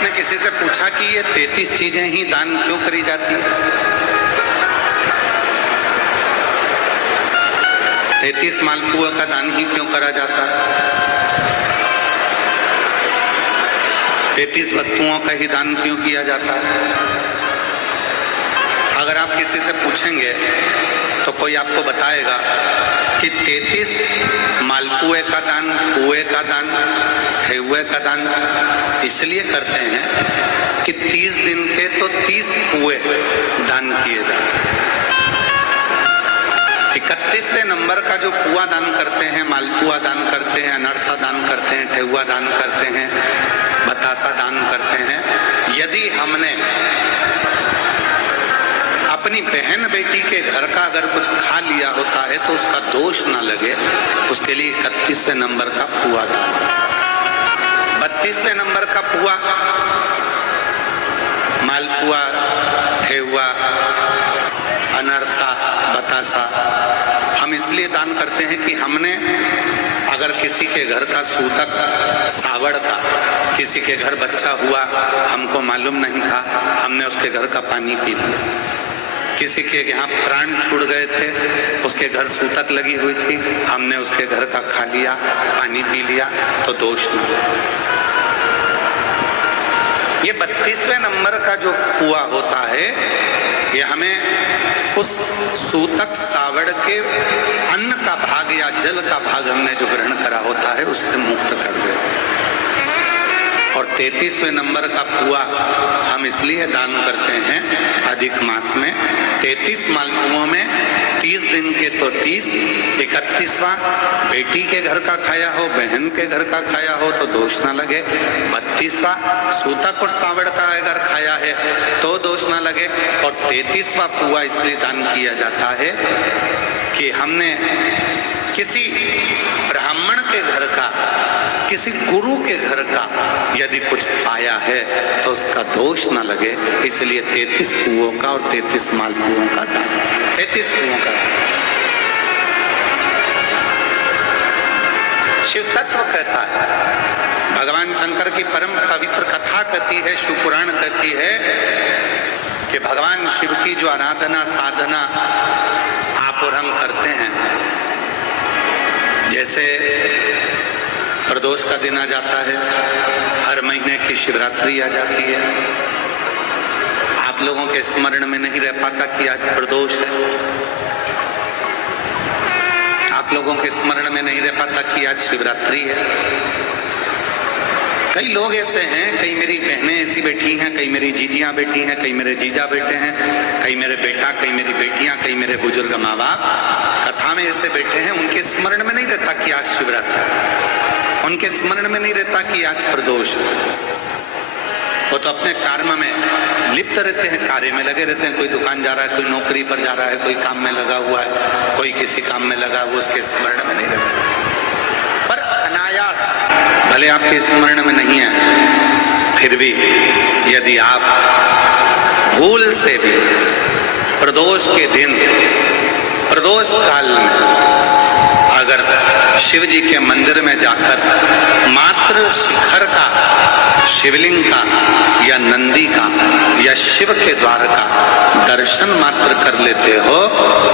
आपने किसी से पूछा कि ये 33 चीजें ही दान क्यों करी जाती है? 33 मालपुआ का दान ही क्यों करा जाता है? 33 वस्तुओं का ही दान क्यों किया जाता है? अगर आप किसी से पूछेंगे तो कोई आपको बताएगा कि 33 मालपुए का दान, पुए का दान, ठेहुए का दान इसलिए करते हैं कि 30 दिन के तो 30 पुए दान किए जाते हैं। 31वें नंबर का जो पुआ दान करते हैं, मालपुआ दान करते हैं, अनरसा दान करते हैं, ठेहुआ दान करते हैं, बतासा दान करते हैं, यदि हमने अपनी बहन बेटी के घर का अगर कुछ खा लिया होता है तो उसका दोष ना लगे, उसके लिए 31वें नंबर का पुआ दान। 32वें नंबर का पुआ, मालपुआ, ठेहुआ, अनरसा, बतासा हम इसलिए दान करते हैं कि हमने अगर किसी के घर का सूतक सावड़ था, किसी के घर बच्चा हुआ, हमको मालूम नहीं था, हमने उसके घर का पानी पी लिया। किसी के यहाँ प्राण छूट गए थे, उसके घर सूतक लगी हुई थी, हमने उसके घर का खा लिया, पानी पी लिया, तो दोष नहीं। ये 32वें नंबर का जो पुआ होता है, ये हमें उस सूतक सावड़ के अन्न का भाग या जल का भाग हमने जो ग्रहण करा होता है उससे मुक्त कर देते हैं। और 33वें नंबर का पुआ हम इसलिए दान करते हैं अधिक मास में। 33 मालपुओं में 30 दिन के तो 30, 31वां बेटी के घर का खाया हो, बहन के घर का खाया हो तो दोष ना लगे। 32वां सूतक और सावड़ का अगर खाया है तो दोष ना लगे। और 33वां पुआ इसलिए दान किया जाता है कि हमने किसी ब्राह्मण के घर का, किसी गुरु के घर का यदि कुछ पाया है तो उसका दोष ना लगे, इसलिए 33 पुओं का और 33 मालपुओं का दान, 33 पुओं का। शिव तत्व कहता है, भगवान शंकर की परम पवित्र कथा कहती है, शिव पुराण कहती है कि भगवान शिव की जो आराधना साधना आप और हम करते हैं, जैसे प्रदोष का दिन आ जाता है, हर महीने की शिवरात्रि आ जाती है, आप लोगों के स्मरण में नहीं रह पाता कि आज प्रदोष है, आप लोगों के स्मरण में नहीं रह पाता कि आज शिवरात्रि है। कई लोग ऐसे हैं, कई मेरी बहनें ऐसी बैठी हैं, कई मेरी जीजियां बैठी हैं, कई मेरे जीजा बैठे हैं, कई मेरे बेटा, कई मेरी बेटियां, कई मेरे बुजुर्ग माँ बाप कथा में ऐसे बैठे हैं, उनके स्मरण में नहीं रहता कि आज शिवरात्रि, उनके स्मरण में नहीं रहता कि आज प्रदोष। वो तो अपने कर्म में लिप्त रहते हैं, कार्य में लगे रहते हैं। कोई दुकान जा रहा है, कोई नौकरी पर जा रहा है, कोई काम में लगा हुआ है, कोई किसी काम में लगा हुआ, उसके स्मरण में नहीं रहता। पर अनायास भले आपके स्मरण में नहीं है, फिर भी यदि आप भूल से भी प्रदोष के दिन, प्रदोष काल में अगर शिव जी के मंदिर में जाकर मात्र शिखर का, शिवलिंग का या नंदी का या शिव के द्वार का दर्शन मात्र कर लेते हो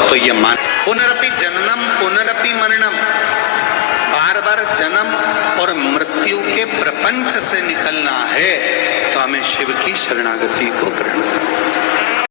तो ये मान पुनरपि जननम पुनरपि मरणम, बार बार जन्म और मृत्यु के प्रपंच से निकलना है तो हमें शिव की शरणागति को ग्रहण करना।